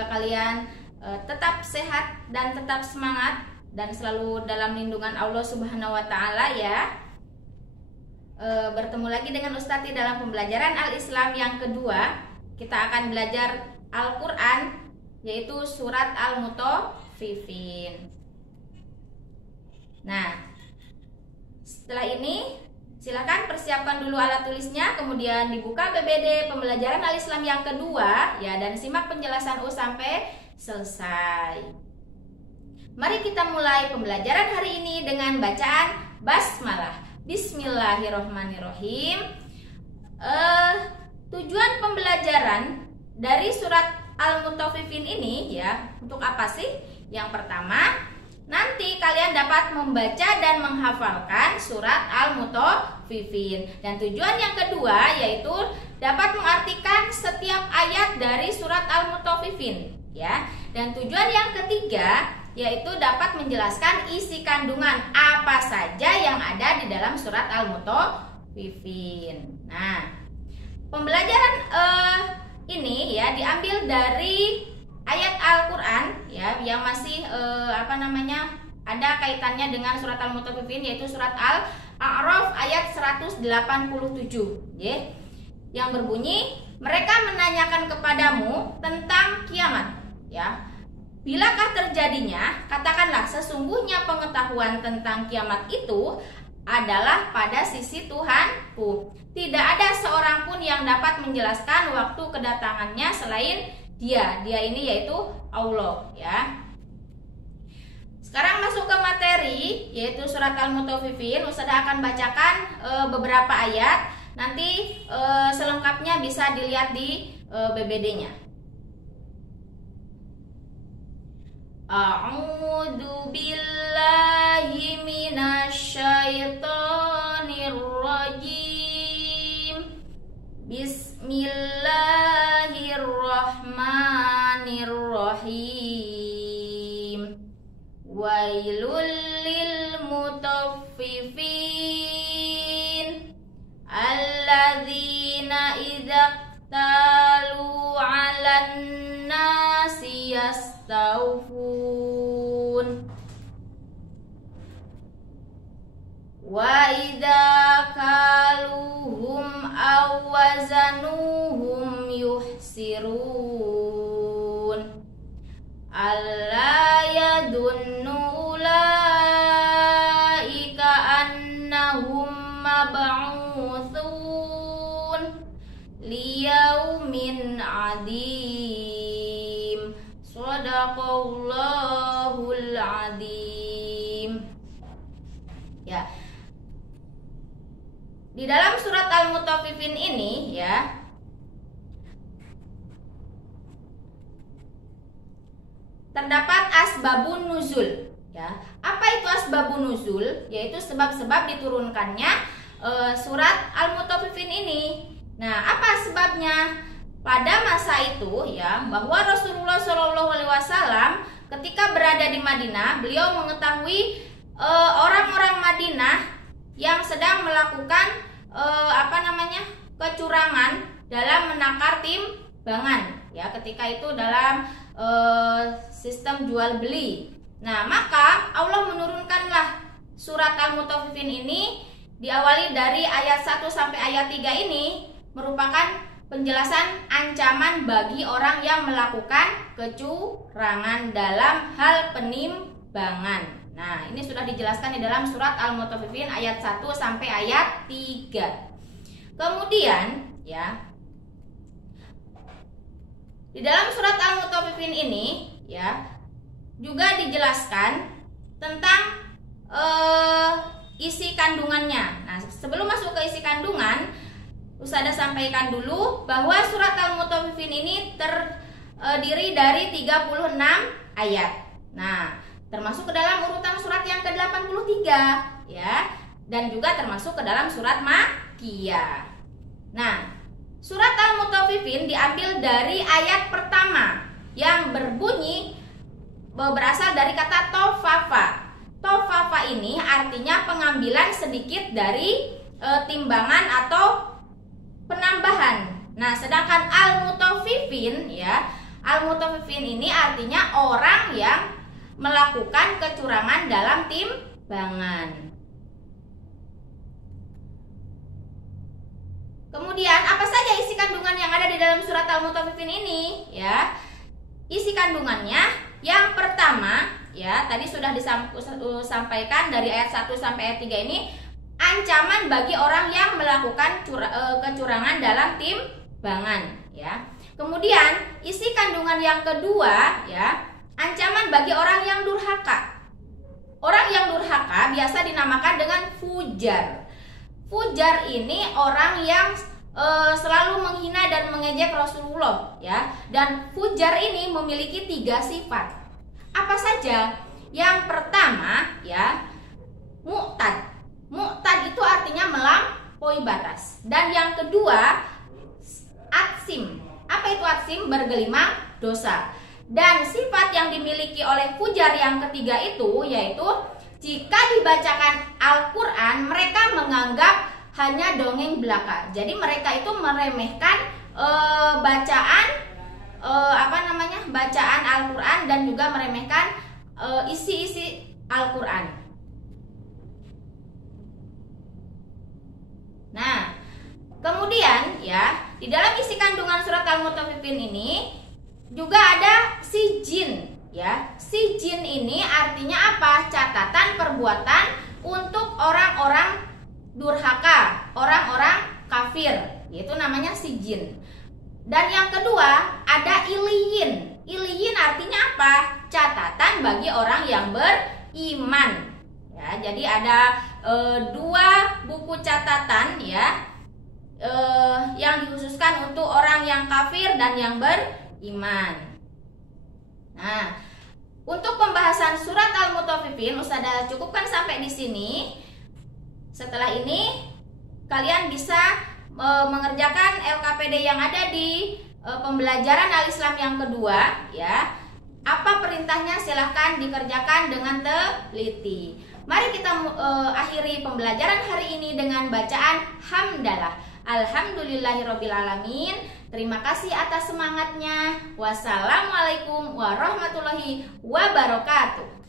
semoga kalian tetap sehat dan tetap semangat dan selalu dalam lindungan Allah Subhanahu wa taala ya. Bertemu lagi dengan Ustati dalam pembelajaran Al-Islam yang kedua. Kita akan belajar Al-Qur'an, yaitu surat Al-Mutaffifin. Nah, setelah ini silakan persiapkan dulu alat tulisnya, kemudian dibuka BBD pembelajaran Al-Islam yang kedua ya, dan simak penjelasan U sampai selesai. Mari kita mulai pembelajaran hari ini dengan bacaan basmalah. Bismillahirrohmanirrohim. Tujuan pembelajaran dari surat Al-Mutaffifin ini ya, untuk apa sih? Yang pertama, nanti kalian dapat membaca dan menghafalkan surat Al-Mutaffifin. Dan tujuan yang kedua yaitu dapat mengartikan setiap ayat dari surat Al-Mutaffifin ya. Dan tujuan yang ketiga yaitu dapat menjelaskan isi kandungan apa saja yang ada di dalam surat Al-Mutaffifin. Nah, pembelajaran ini ya diambil dari ayat Al-Qur'an ya yang masih ada kaitannya dengan surat Al-Mutaffifin, yaitu surat Al-A'raf ayat 187 ya, yang berbunyi, mereka menanyakan kepadamu tentang kiamat ya. Bilakah terjadinya, katakanlah sesungguhnya pengetahuan tentang kiamat itu adalah pada sisi Tuhanku. Tidak ada seorang pun yang dapat menjelaskan waktu kedatangannya selain Dia. Dia ini yaitu Allah ya. Sekarang masuk ke materi, yaitu surat Al-Mutaffifin. Ustazah akan bacakan beberapa ayat. Nanti selengkapnya bisa dilihat di BBD-nya. A'udzu billahi minasyaitonir rajim. Bismillahirrahmanirrahim. Wailul lil mutaffifin alladzina idza talu 'alan nasi yastawfun wa idza kaluhum aw wazanuhum yuhsirun alla yadunnu ulaika annahum mab'utsun liyaumin adim. Shadaqallahul adim. Ya. Di dalam surat Al-Mutaffifin ini ya, terdapat asbabun nuzul ya. Apa itu asbabun nuzul? Yaitu sebab-sebab diturunkannya surat Al-Mutaffifin ini. Nah, apa sebabnya? Pada masa itu ya, bahwa Rasulullah SAW ketika berada di Madinah, beliau mengetahui orang-orang Madinah yang sedang melakukan kecurangan dalam menakar timbangan ya, ketika itu dalam sistem jual beli. Nah, maka Allah menurunkanlah surat Al-Mutaffifin ini, diawali dari ayat 1 sampai ayat 3 ini merupakan penjelasan ancaman bagi orang yang melakukan kecurangan dalam hal penimbangan. Nah, ini sudah dijelaskan di dalam surat Al-Mutaffifin ayat 1 sampai ayat 3. Kemudian ya, di dalam surat Al-Mutaffifin ini ya juga dijelaskan tentang isi kandungannya. Nah, sebelum masuk ke isi kandungan, Ustazah sampaikan dulu bahwa surat Al-Mutaffifin ini terdiri dari 36 ayat. Nah, termasuk ke dalam urutan surat yang ke-83 ya, dan juga termasuk ke dalam surat Makkiyah. Nah, surat Al-Mutaffifin diambil dari ayat pertama yang berbunyi berasal dari kata tofafa. Tofafa ini artinya pengambilan sedikit dari timbangan atau penambahan. Nah, sedangkan Al-Mutaffifin ya Al-mutaffifin ini artinya orang yang melakukan kecurangan dalam timbangan. Kemudian apa saja isi kandungan yang ada di dalam surat Al-Mutaffifin ini? Ya, isi kandungannya yang pertama, ya tadi sudah disampaikan dari ayat 1 sampai ayat 3 ini, ancaman bagi orang yang melakukan kecurangan dalam timbangan. Ya. Kemudian isi kandungan yang kedua, ya, ancaman bagi orang yang durhaka. Orang yang durhaka biasa dinamakan dengan fujar. Fujar ini orang yang selalu menghina dan mengejek Rasulullah, ya. Dan fujar ini memiliki 3 sifat. Apa saja? Yang pertama, ya, mu'tad. Mu'tad itu artinya melampaui batas. Dan yang kedua, atsim. Apa itu atsim? Bergelimang dosa. Dan sifat yang dimiliki oleh fujar yang ketiga itu yaitu jika dibacakan Al-Quran mereka menganggap hanya dongeng belaka. Jadi mereka itu meremehkan bacaan bacaan Al-Quran dan juga meremehkan isi-isi Al-Quran. Nah, kemudian ya di dalam isi kandungan surat Al-Mutaffifin ini juga ada sijin. Ya, sijin ini artinya apa? Catatan perbuatan untuk orang-orang durhaka, orang-orang kafir, yaitu namanya sijin. Dan yang kedua ada iliyin. Iliyin artinya apa? Catatan bagi orang yang beriman. Ya, jadi ada 2 buku catatan, ya, yang dikhususkan untuk orang yang kafir dan yang beriman. Nah, untuk pembahasan surat Al-Mutaffifin Ustazah cukupkan sampai di sini. Setelah ini kalian bisa mengerjakan LKPD yang ada di pembelajaran Al-Islam yang kedua, ya. Apa perintahnya silahkan dikerjakan dengan teliti. Mari kita akhiri pembelajaran hari ini dengan bacaan hamdalah. Alhamdulillahirabbil alamin. Terima kasih atas semangatnya. Wassalamualaikum warahmatullahi wabarakatuh.